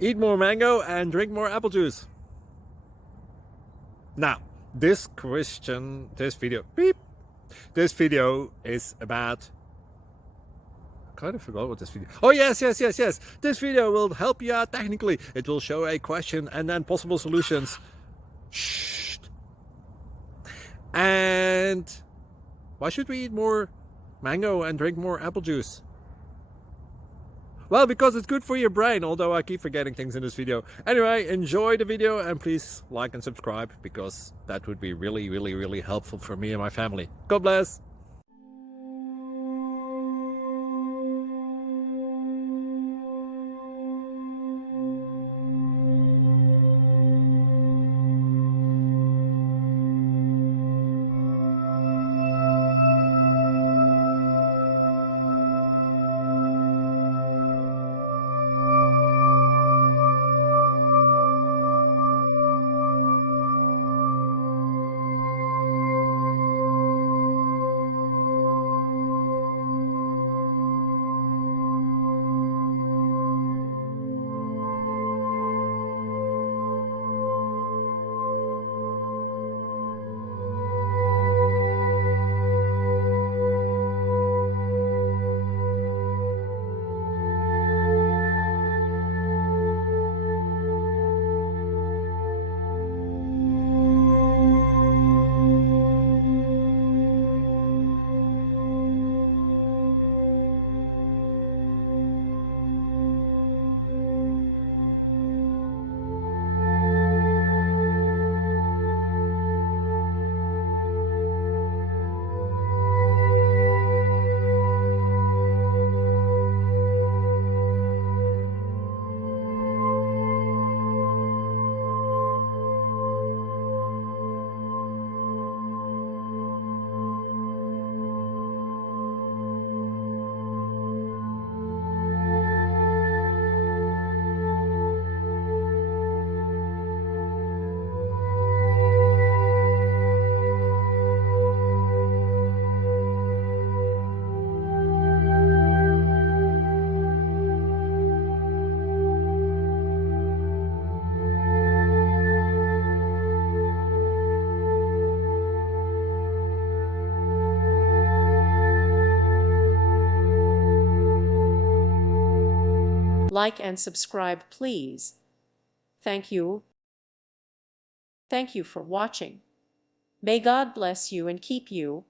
Eat more mango and drink more apple juice. Now, this video is about, I kind of forgot what this video. Oh, yes. This video will help you out technically. It will show a question and then possible solutions. Shh. And why should we eat more mango and drink more apple juice? Well, because it's good for your brain, although I keep forgetting things in this video. Anyway, enjoy the video and please like and subscribe, because that would be really helpful for me and my family. God bless! Like and subscribe, please. Thank you. Thank you for watching. May God bless you and keep you.